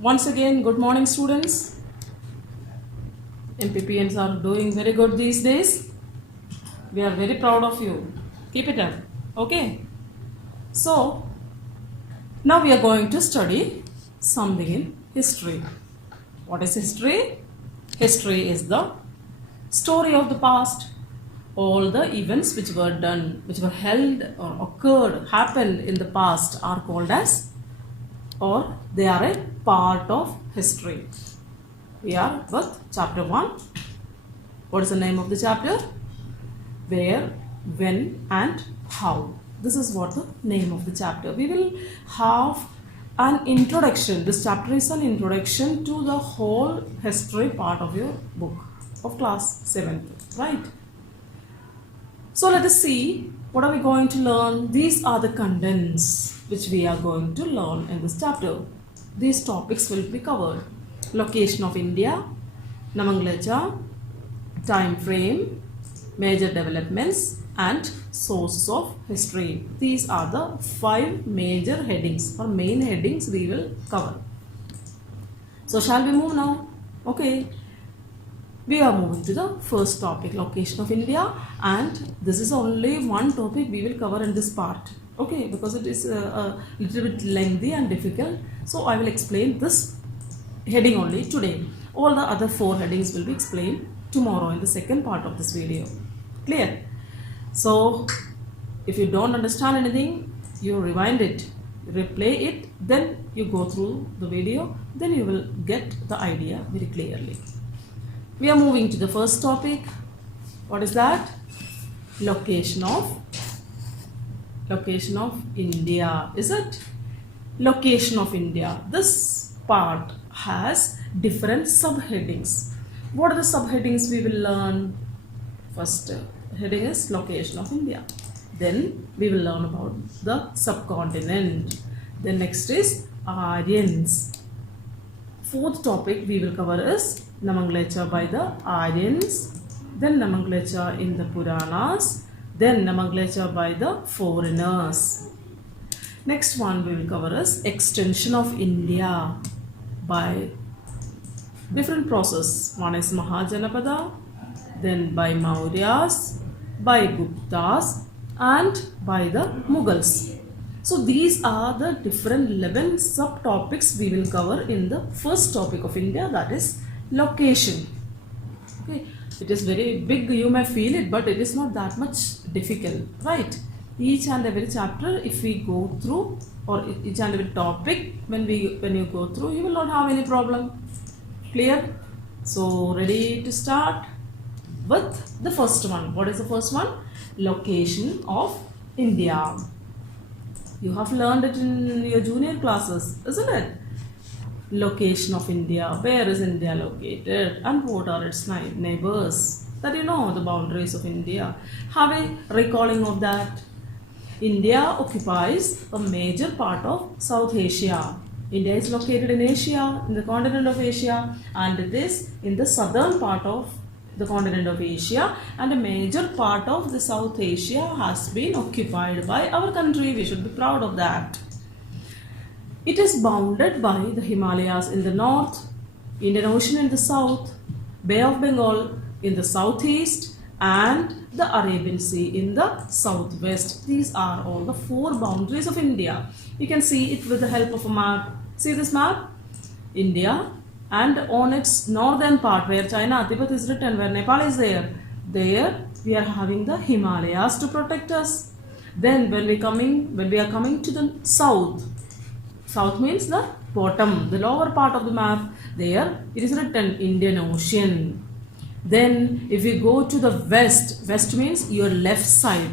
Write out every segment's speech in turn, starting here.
Once again, good morning, students. MPPNs are doing very good these days. We are very proud of you. Keep it up. Okay. So, now we are going to study something in history. What is history? History is the story of the past. All the events which were done, which were held or occurred, happened in the past are called as, or they are a part of history. We are with chapter 1. What is the name of the chapter? Where, when and how. This is what the name of the chapter. We will have an introduction. This chapter is an introduction to the whole history part of your book of class 7th, right? So let us see what are we going to learn. These are the contents which we are going to learn in this chapter. These topics will be covered. Location of India, nomenclature, time frame, major developments and sources of history. These are the 5 major headings or main headings we will cover. So shall we move now? Okay. We are moving to the first topic, location of India, and this is only one topic we will cover in this part. Okay, because it is a little bit lengthy and difficult. So I will explain this heading only today. All the other 4 headings will be explained tomorrow in the second part of this video. Clear? So if you don't understand anything, you rewind it, replay it, then you go through the video, then you will get the idea very clearly. We are moving to the first topic. What is that? Location of India. Is it? Location of India. This part has different subheadings. What are the subheadings we will learn? First heading is location of India. Then we will learn about the subcontinent. Then next is Aryans. Fourth topic we will cover is nomenclature by the Aryans, then nomenclature in the Puranas, then nomenclature by the foreigners. Next one we will cover is extension of India by different process. One is Mahajanapada, then by Mauryas, by Guptas and by the Mughals. So these are the different 11 subtopics we will cover in the first topic of India, that is location. Okay, it is very big, you may feel it, but it is not that much difficult, right? Each and every chapter, if we go through, or each and every topic, when you go through, you will not have any problem. Clear? So ready to start with the first one. What is the first one? Location of India. You have learned it in your junior classes, isn't it? Location of India. Where is India located and what are its neighbors? That you know the boundaries of India. Have a recalling of that. India occupies a major part of South Asia. India is located in Asia, in the continent of Asia, and it is in the southern part of the continent of Asia, and a major part of the South Asia has been occupied by our country. We should be proud of that. It is bounded by the Himalayas in the north, Indian Ocean in the south, Bay of Bengal in the southeast, and the Arabian Sea in the southwest. These are all the 4 boundaries of India. You can see it with the help of a map. See this map? India, and on its northern part where China, Tibet is written, where Nepal is there we are having the Himalayas to protect us. Then when we are coming to the south means the bottom, the lower part of the map, there it is written Indian Ocean. Then if we go to the west means your left side.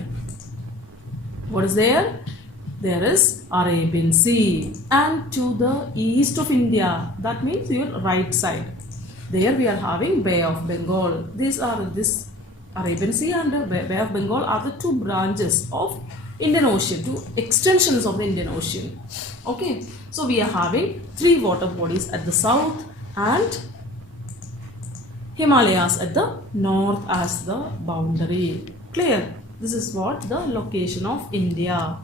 What is there? There is Arabian Sea, and to the east of India, that means your right side. There we are having Bay of Bengal. This Arabian Sea and Bay of Bengal are the 2 branches of Indian Ocean, 2 extensions of the Indian Ocean. Okay, so we are having 3 water bodies at the south and Himalayas at the north as the boundary. Clear? This is what the location of India.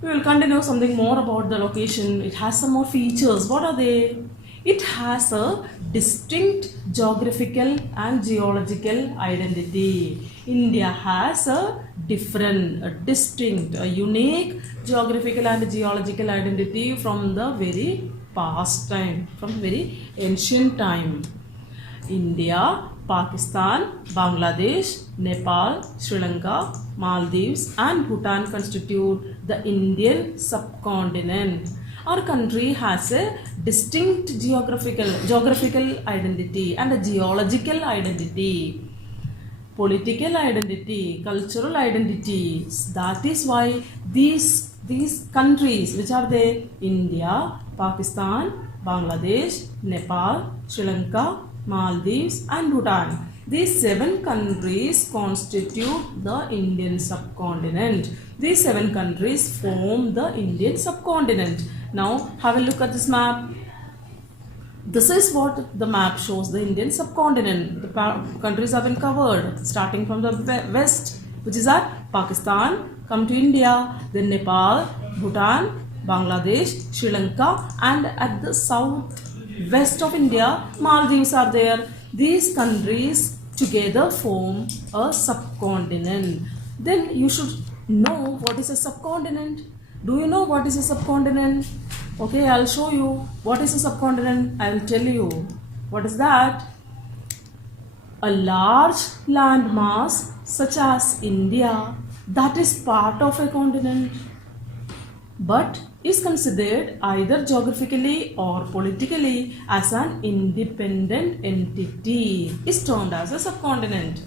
We will continue something more about the location. It has some more features. What are they? It has a distinct geographical and geological identity. India has a different, a distinct, a unique geographical and geological identity from the very past time, from very ancient time. India, Pakistan, Bangladesh, Nepal, Sri Lanka, Maldives, and Bhutan constitute the Indian subcontinent. Our country has a distinct geographical identity and a geological identity, political identity, cultural identities. That is why these countries, which are they? India, Pakistan, Bangladesh, Nepal, Sri Lanka, Maldives, and Bhutan. These 7 countries constitute the Indian subcontinent. These 7 countries form the Indian subcontinent. Now, have a look at this map. This is what the map shows, the Indian subcontinent. The countries have been covered, starting from the west, which is at Pakistan, come to India, then Nepal, Bhutan, Bangladesh, Sri Lanka, and at the south west of India, Maldives are there. These countries together form a subcontinent. Then you should know what is a subcontinent. Do you know what is a subcontinent? Okay, I'll show you what is a subcontinent. I will tell you. What is that? A large landmass such as India that is part of a continent but is considered either geographically or politically as an independent entity is termed as a subcontinent.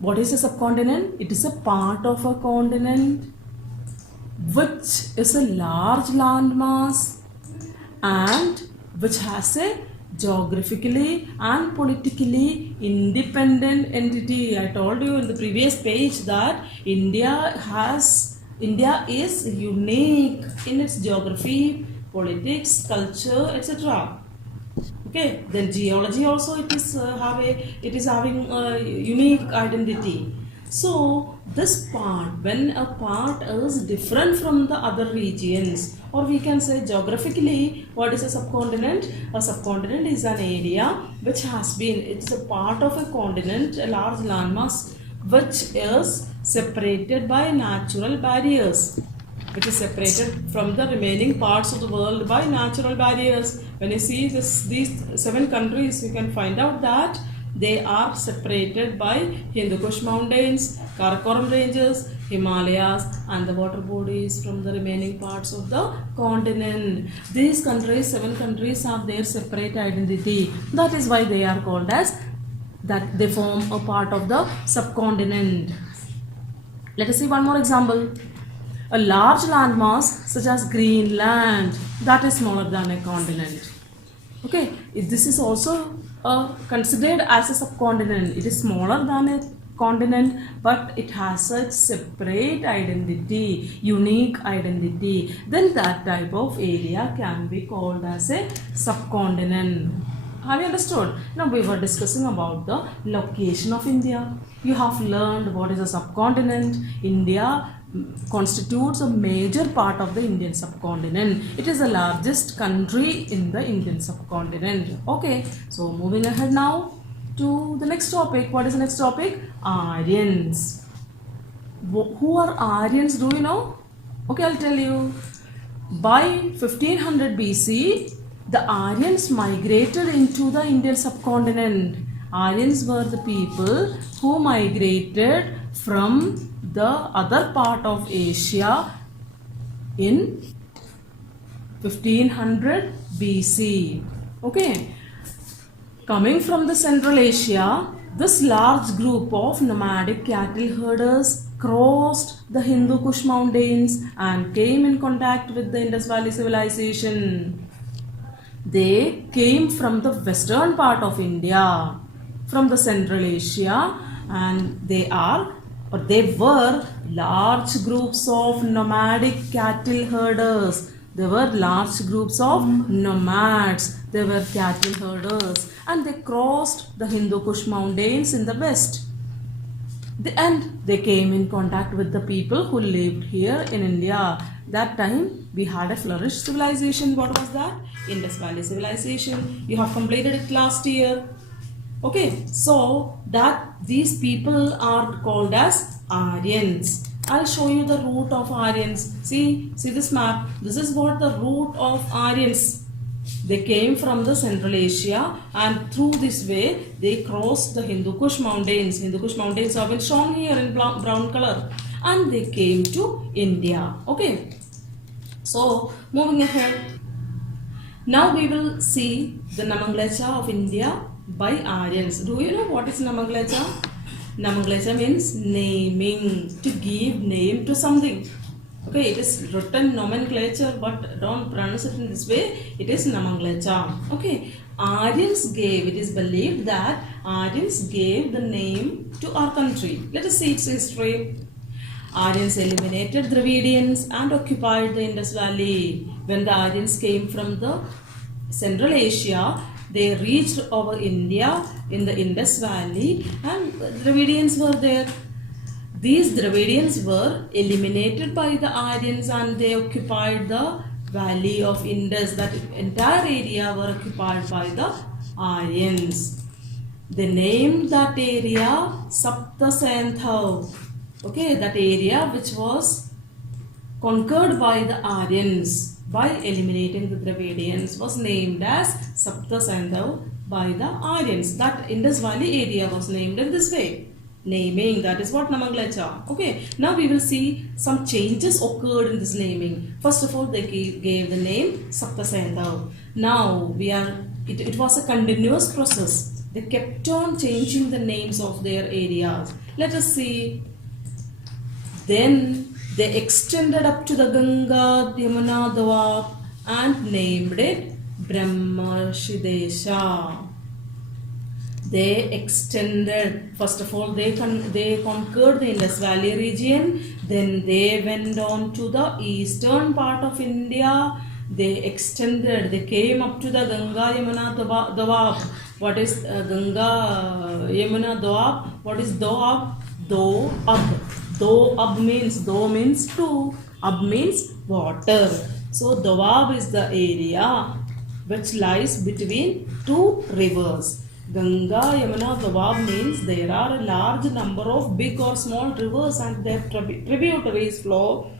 What is a subcontinent? It is a part of a continent which is a large landmass and which has a geographically and politically independent entity. I told you in the previous page that India is unique in its geography, politics, culture, etc. Okay, then geology also it is having a unique identity. So this part, when a part is different from the other regions, or we can say geographically, what is a subcontinent? A subcontinent is an area which it's a part of a continent, a large landmass which is separated by natural barriers, which is separated from the remaining parts of the world by natural barriers. When you see these 7 countries, you can find out that they are separated by Hindu Kush mountains, Karakoram ranges, Himalayas, and the water bodies from the remaining parts of the continent. These countries, 7 countries, have their separate identity. That is why they are called as that. They form a part of the subcontinent. Let us see one more example. A large landmass such as Greenland, that is smaller than a continent. Okay, this is also considered as a subcontinent. It is smaller than a continent, but it has a separate identity, unique identity. Then that type of area can be called as a subcontinent. Have you understood? Now we were discussing about the location of India. You have learned what is a subcontinent. India constitutes a major part of the Indian subcontinent. It is the largest country in the Indian subcontinent. Okay, so moving ahead now to the next topic. What is the next topic? Aryans. Who are Aryans? Do you know? Okay, I'll tell you. By 1500 BC, the Aryans migrated into the Indian subcontinent. Aryans were the people who migrated from the other part of Asia in 1500 BC. Okay, coming from the Central Asia, this large group of nomadic cattle herders crossed the Hindu Kush mountains and came in contact with the Indus Valley civilization. They came from the western part of India, from the Central Asia, and they were large groups of nomadic cattle herders. They were large groups of nomads. They were cattle herders, and they crossed the Hindu Kush mountains in the west. And they came in contact with the people who lived here in India. That time we had a flourished civilization. What was that? Indus Valley civilization. You have completed it last year. Okay, so that these people are called as Aryans. I'll show you the route of Aryans. See this map. This is what the route of Aryans. They came from the Central Asia, and through this way they crossed the Hindu Kush mountains. Hindu Kush mountains have been shown here in brown color, and they came to India. Okay, so moving ahead, now we will see the Nomenclature of India by Aryans. Do you know what is nomenclature? Nomenclature means naming, to give name to something. Okay, it is written nomenclature, but don't pronounce it in this way. It is nomenclature. Okay, Aryans gave, it is believed that Aryans gave the name to our country. Let us see its history. Aryans eliminated Dravidians and occupied the Indus Valley. When the Aryans came from the Central Asia, they reached over India in the Indus Valley, and Dravidians were there. These Dravidians were eliminated by the Aryans, and they occupied the valley of Indus. That entire area were occupied by the Aryans. They named that area Saptasanthav. Okay, that area which was conquered by the Aryans by eliminating the Dravidians was named as Saptasanthav by the Aryans. That Indus Valley area was named in this way. Naming, that is what nomenclature. Okay, now we will see some changes occurred in this naming. First of all, they gave the name Saptasanthav. Now it was a continuous process. They kept on changing the names of their areas. Let us see. Then they extended up to the Ganga, Yamuna, Doab and named it Brahmarshidesha. They extended, first of all, they conquered the Indus Valley region. Then they went on to the eastern part of India. They extended, they came up to the Ganga, Yamuna, Doab. What is Ganga, Yamuna, Doab? What is Doab? Doab. Doab means, Do means two, Ab means water. So Doab is the area which lies between two rivers. Ganga, Yamuna, Doab means there are a large number of big or small rivers, and their tributaries flow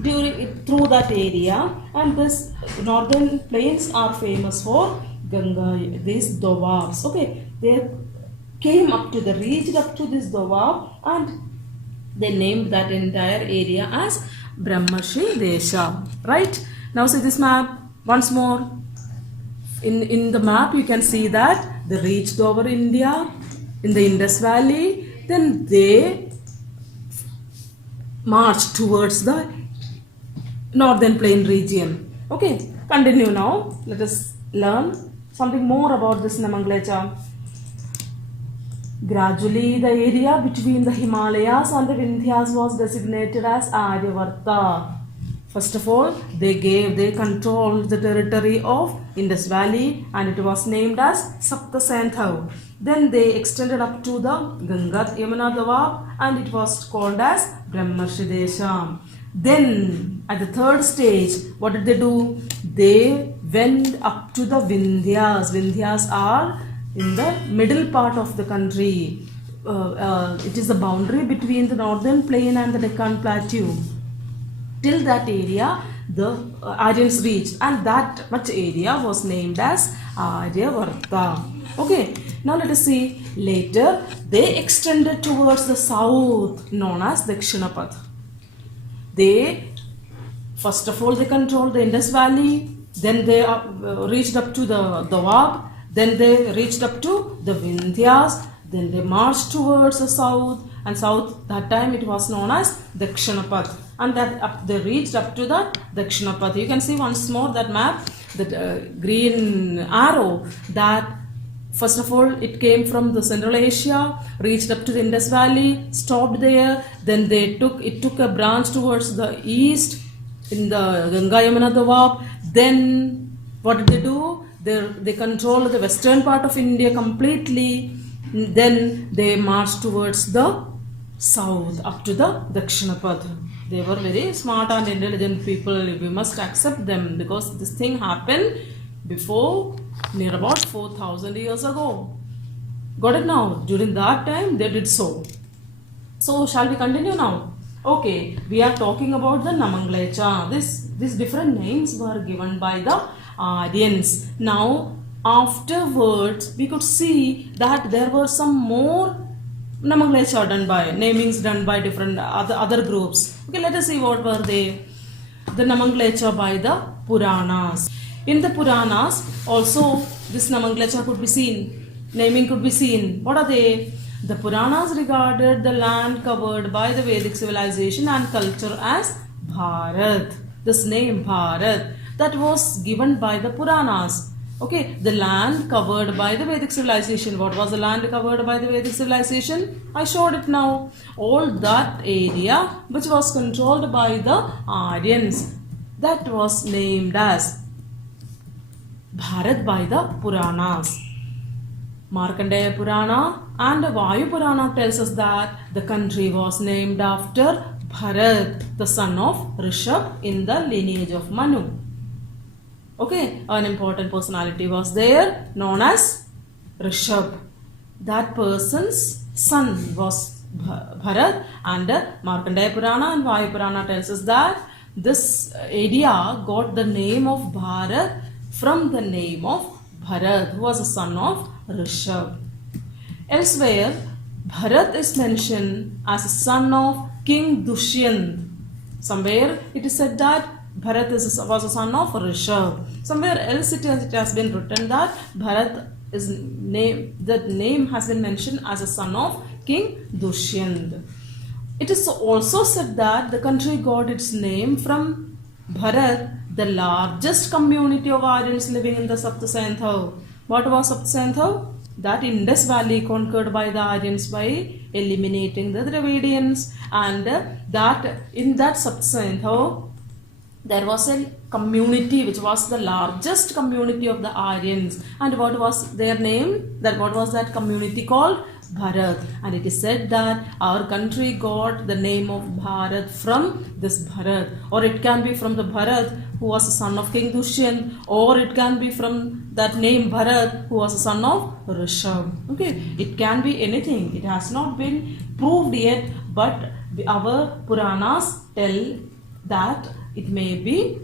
through that area, and this northern plains are famous for Ganga, these Doabs. Okay, they came up to reached up to this Doab, and they named that entire area as Brahmarshidesha. Right? Now see this map once more. In the map you can see that they reached over India in the Indus Valley. Then they marched towards the northern plain region. Okay, continue now. Let us learn something more about this nomenclature. Gradually, the area between the Himalayas and the Vindhyas was designated as Aryavarta. First of all, they controlled the territory of Indus Valley, and it was named as Saptasanthav. Then they extended up to the Ganga, Yamuna, Doab, and it was called as Brahmarshidesha. Then at the third stage, what did they do? They went up to the Vindhyas. Vindhyas are in the middle part of the country. It is the boundary between the northern plain and the Deccan Plateau. Till that area the Aryans reached, and that much area was named as Aryavarta. Okay, now let us see. Later they extended towards the south, known as Dakshinapad. First of all they controlled the Indus Valley. Then they reached up to the Doab. Then they reached up to the Vindhyas. Then they marched towards the south, and south, that time it was known as Dakshinapad, and they reached up to the Dakshinapad. You can see once more that map, that green arrow, that first of all it came from the Central Asia, reached up to the Indus Valley, stopped there. Then it took a branch towards the east in the Ganga, Yamuna, Doab. Then what did they do? They controlled the western part of India completely. Then they marched towards the south up to the Dakshinapad. They were very smart and intelligent people. We must accept them because this thing happened before near about 4,000 years ago. Got it now? During that time they did so. So shall we continue now? Okay, we are talking about the Namanglecha. These different names were given by the Aryans. Now afterwards we could see that there were some more Namanglecha done by namings done by different other groups. Okay, let us see what were they. The Namanglecha by the Puranas. In the Puranas also this Namanglecha could be seen. Naming could be seen. What are they? The Puranas regarded the land covered by the Vedic civilization and culture as Bharat. This name Bharat that was given by the Puranas. Okay, the land covered by the Vedic civilization. What was the land covered by the Vedic civilization? I showed it now. All that area which was controlled by the Aryans, that was named as Bharat by the Puranas. Markandeya Purana and Vayu Purana tells us that the country was named after Bharat, the son of Rishabh in the lineage of Manu. Okay, an important personality was there known as Rishabh. That person's son was Bharat, and Markandeya Purana and Vayu Purana tells us that this area got the name of Bharat from the name of Bharat, who was a son of Rishabh. Elsewhere, Bharat is mentioned as a son of King Dushyant. Somewhere it is said that Bharat was a son of Rishabh. Somewhere else it has been written that Bharat is that name has been mentioned as a son of King Dushyant. It is also said that the country got its name from Bharat, the largest community of Aryans living in the Saptasandha. What was Saptasandha? That Indus Valley conquered by the Aryans by eliminating the Dravidians, and that in that Saptasandha there was a community which was the largest community of the Aryans. And what was their name? What was that community called? Bharat. And it is said that our country got the name of Bharat from this Bharat, or it can be from the Bharat who was the son of King Dushyant, or it can be from that name Bharat who was the son of Rishabh. Okay, it can be anything. It has not been proved yet, but our Puranas tell that it may be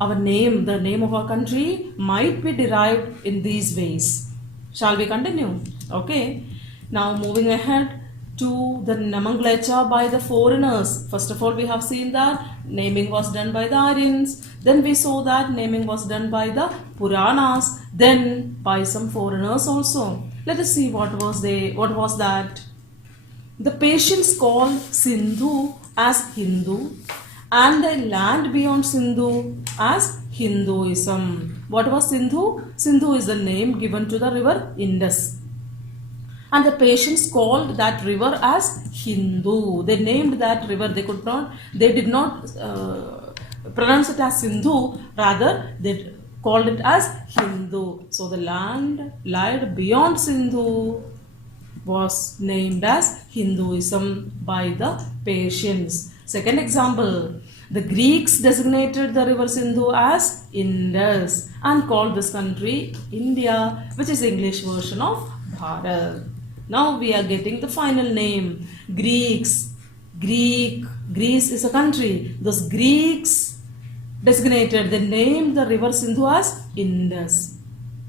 our name, the name of our country might be derived in these ways. Shall we continue? Okay. Now moving ahead to the Namanglecha by the foreigners. First of all, we have seen that naming was done by the Aryans. Then we saw that naming was done by the Puranas. Then by some foreigners also. Let us see what was that. The Persians called Sindhu as Hindu, and the land beyond Sindhu as Hinduism. What was Sindhu? Sindhu is the name given to the river Indus. And the Persians called that river as Hindu. They named that river. They did not pronounce it as Sindhu. Rather, they called it as Hindu. So the land lied beyond Sindhu was named as Hinduism by the Persians. Second example, the Greeks designated the river Sindhu as Indus and called this country India, which is English version of Bharat. Now we are getting the final name, Greeks. Greece is a country. Those Greeks designated, they named the river Sindhu as Indus.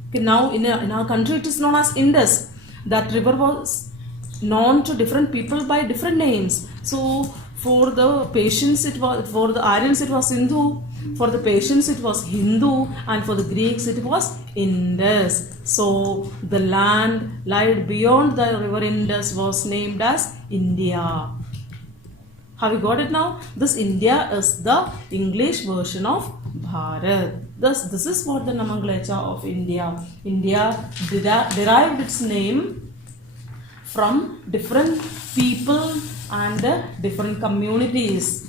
Okay, now in our country it is known as Indus. That river was known to different people by different names. So for the Persians for the Aryans it was Sindhu, for the Persians it was Hindu, and for the Greeks it was Indus. So the land lied beyond the river Indus was named as India. Have you got it now? This India is the English version of Bharat. This is what the Namanglecha of India. India derived its name from different people and different communities.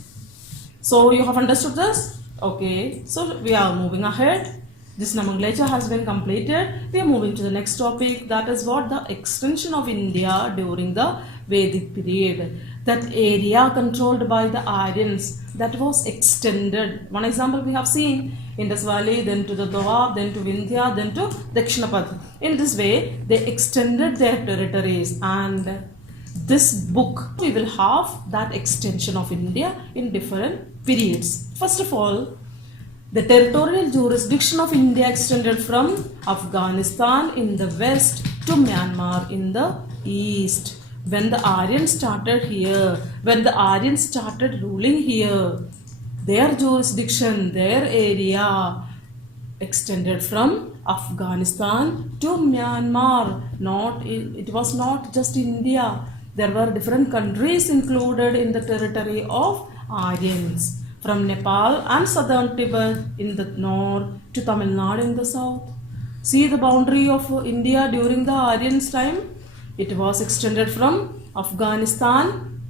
So you have understood this? Okay, so we are moving ahead. This nomenclature has been completed. We are moving to the next topic, that is what the extension of India during the Vedic period. That area controlled by the Aryans that was extended. One example we have seen, Indus Valley, then to the Doab, then to Vindhya, then to Dakshinapad. In this way, they extended their territories, and this book we will have that extension of India in different periods. First of all, the territorial jurisdiction of India extended from Afghanistan in the west to Myanmar in the east. When the Aryans started here, when the Aryans started ruling here, their jurisdiction, their area extended from Afghanistan to Myanmar. It was not just India. There were different countries included in the territory of Aryans. From Nepal and southern Tibet in the north to Tamil Nadu in the south. See the boundary of India during the Aryans' time. It was extended from Afghanistan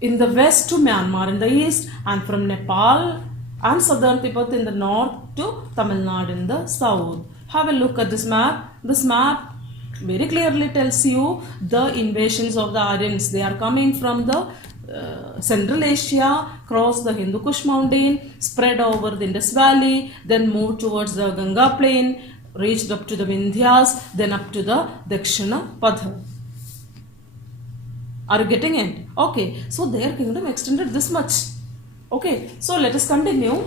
in the west to Myanmar in the east, and from Nepal and southern Tibet in the north to Tamil Nadu in the south. Have a look at this map. This map very clearly tells you the invasions of the Aryans. They are coming from the Central Asia, cross the Hindu Kush mountain, spread over the Indus Valley, then moved towards the Ganga plain, reached up to the Vindhyas, then up to the Dakshinapad. Are you getting it? Okay, so their kingdom extended this much. Okay, so let us continue.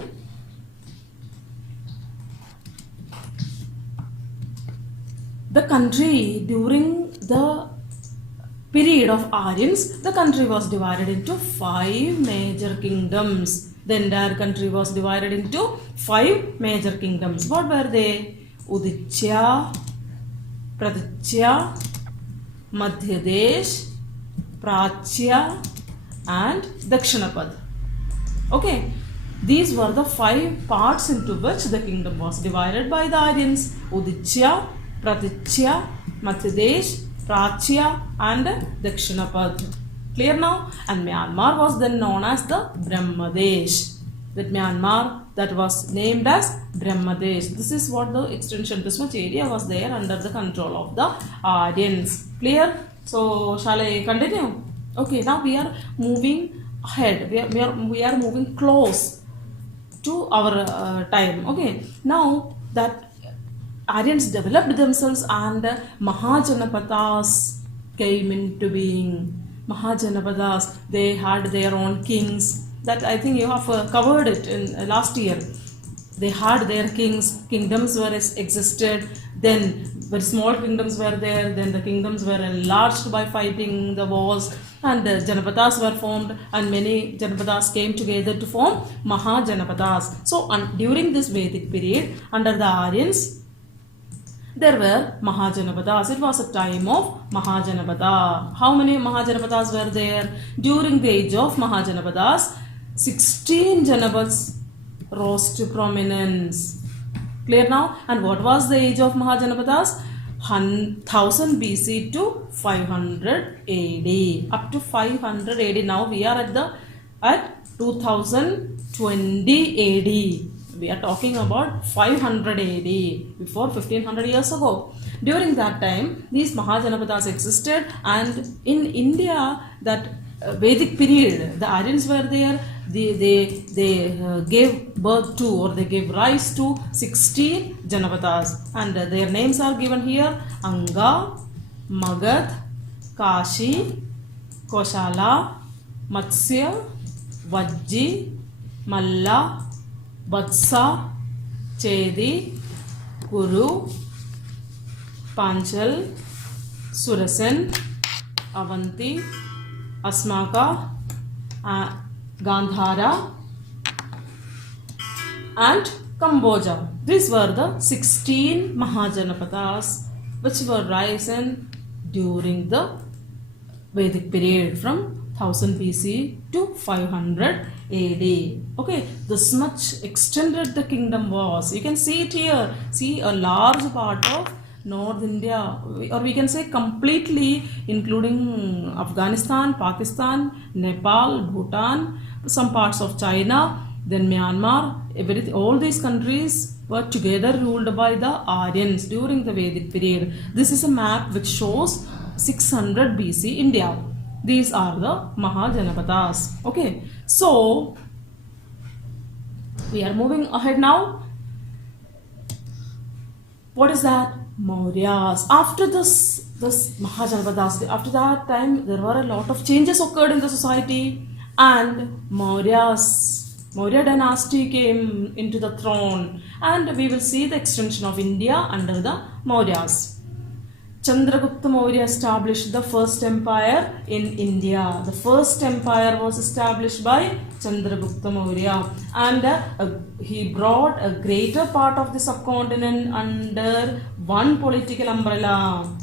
The country during the period of Aryans, the country was divided into 5 major kingdoms. The entire country was divided into 5 major kingdoms. What were they? Udicya, Pradicya, Madhyadesh, Prachya and Dakshinapad. Okay, these were the 5 parts into which the kingdom was divided by the Aryans. Udicya, Pradicya, Madhyadesh, Prachya and Dakshinapad. Clear now? And Myanmar was then known as the Brahmadesh. That Myanmar that was named as Brahmadesh. This is what the extension, this much area was there under the control of the Aryans. Clear? So shall I continue? Okay, now we are moving ahead. We are moving close to our time. Okay, now that Aryans developed themselves and Mahajanapadas came into being. Mahajanapadas, they had their own kings. That I think you have covered it in last year. They had their kings, kingdoms were existed, then very small kingdoms were there, then the kingdoms were enlarged by fighting the wars, and the Janapadas were formed, and many Janapadas came together to form Mahajanapadas. So during this Vedic period, under the Aryans, there were Mahajanapadas. It was a time of Mahajanapada. How many Mahajanapadas were there? During the age of Mahajanapadas, 16 Janapads rose to prominence. Clear now? And what was the age of Mahajanapadas? 1000 BC to 500 AD. Up to 500 AD. Now we are at 2020 AD. We are talking about 500 AD, before 1500 years ago. During that time, these Mahajanapadas existed, and in India, that Vedic period, the Aryans were there. They gave birth to, or they gave rise to 16 Janapadas, and their names are given here: Anga, Magad, Kashi, Koshala, Matsya, Vajji, Malla, Vatsa, Chedi, Kuru, Panchal, Surasen, Avanti, Asmaka, Gandhara and Kamboja. These were the 16 Mahajanapadas which were risen during the Vedic period from 1000 BC to 500 AD. Okay, this much extended the kingdom was. You can see it here. See a large part of North India, or we can say completely, including Afghanistan, Pakistan, Nepal, Bhutan, some parts of China, Then Myanmar, all these countries were together ruled by the Aryans during the Vedic period. This is a map which shows 600 BC India. These are the Mahajanapadas. Okay, so we are moving ahead now. What is that? Mauryas. After this Mahajanapadas, after that time, there were a lot of changes occurred in the society, and Maurya dynasty came into the throne, and we will see the extension of India under the Mauryas. Chandragupta Maurya established the first empire in India. The first empire was established by Chandragupta Maurya, and he brought a greater part of the subcontinent under one political umbrella.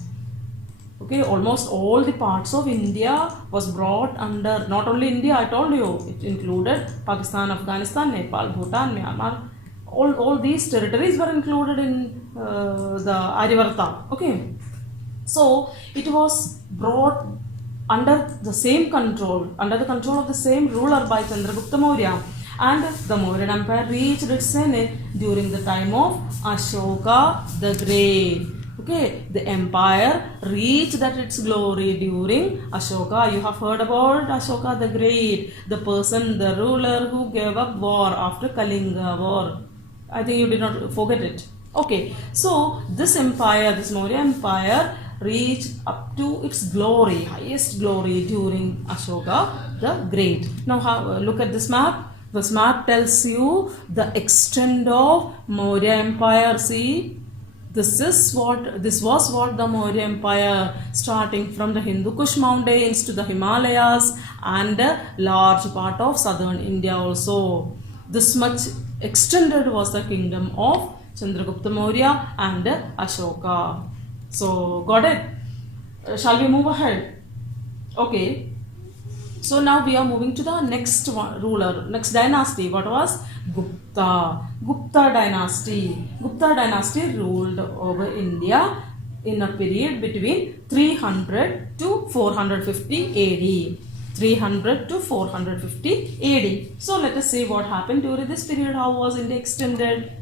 Okay, almost all the parts of India was brought under, not only India, I told you, it included Pakistan, Afghanistan, Nepal, Bhutan, Myanmar. All these territories were included in the Aryavarta. Okay. So it was brought under the same control, under the control of the same ruler by Chandragupta Maurya, and the Mauryan Empire reached its zenith during the time of Ashoka the Great. Okay, the empire reached its glory during Ashoka. You have heard about Ashoka the Great, the person, the ruler who gave up war after Kalinga war. I think you did not forget it. Okay, so this empire, this Maurya Empire, reached up to its glory, highest glory during Ashoka the Great. Now look at this map. This map tells you the extent of Maurya Empire. See, this was what the Maurya Empire, starting from the Hindu Kush mountains to the Himalayas and a large part of southern India also. This much extended was the kingdom of Chandragupta Maurya and Ashoka. So, got it? Shall we move ahead? Okay. So now we are moving to the next ruler, next dynasty. What was? Gupta. Gupta dynasty. Gupta dynasty ruled over India in a period between 300 to 450 AD. 300 to 450 AD. So let us see what happened during this period. How was India extended?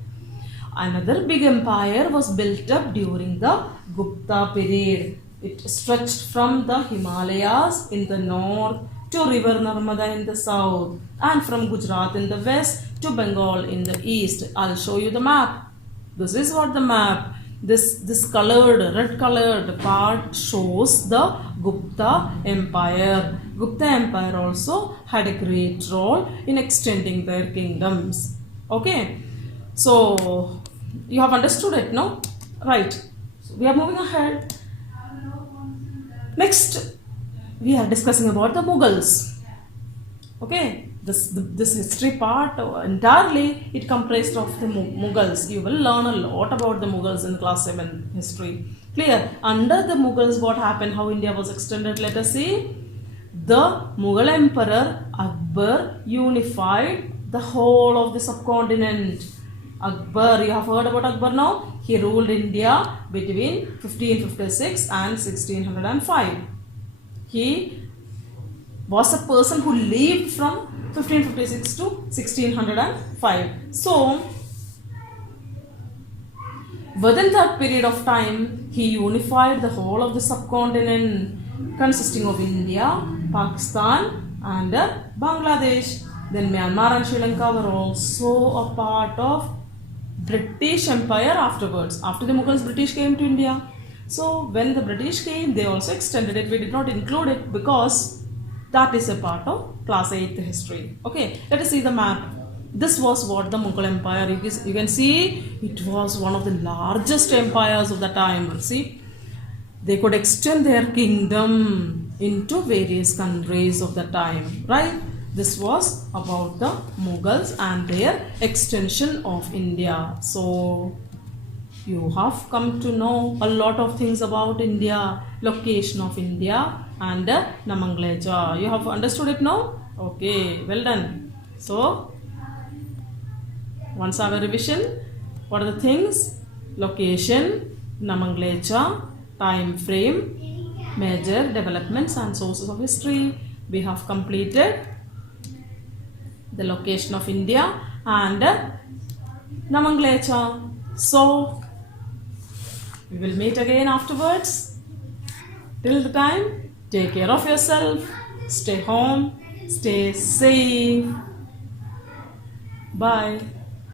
Another big empire was built up during the Gupta period. It stretched from the Himalayas in the north to river Narmada in the south, and from Gujarat in the west to Bengal in the east. I'll show you the map. This is what the map. This colored, red colored part shows the Gupta Empire. Gupta Empire also had a great role in extending their kingdoms. Okay. So, you have understood it, no? Right. So, we are moving ahead. Next, we are discussing about the Mughals. Okay. This history part entirely, it comprised of the Mughals. You will learn a lot about the Mughals in class 7 history. Clear? Under the Mughals, what happened, how India was extended, let us see. The Mughal Emperor Akbar unified the whole of the subcontinent. Akbar, you have heard about Akbar now? He ruled India between 1556 and 1605. He was a person who lived from 1556 to 1605. So, within that period of time, he unified the whole of the subcontinent consisting of India, Pakistan and Bangladesh. Then Myanmar and Sri Lanka were also a part of British Empire afterwards. After the Mughals, British came to India. So when the British came, they also extended it. We did not include it because that is a part of class 8 history. Okay, let us see the map. This was what the Mughal Empire, you can see it was one of the largest empires of the time. See, they could extend their kingdom into various countries of the time, right? This was about the Mughals and their extension of India. So, you have come to know a lot of things about India, location of India and nomenclature. You have understood it now? Okay, well done. So, once I have a revision, what are the things? Location, nomenclature, time frame, major developments and sources of history. We have completed the location of India and nomenclature. So we will meet again afterwards. Till the time, take care of yourself, stay home, stay safe. Bye.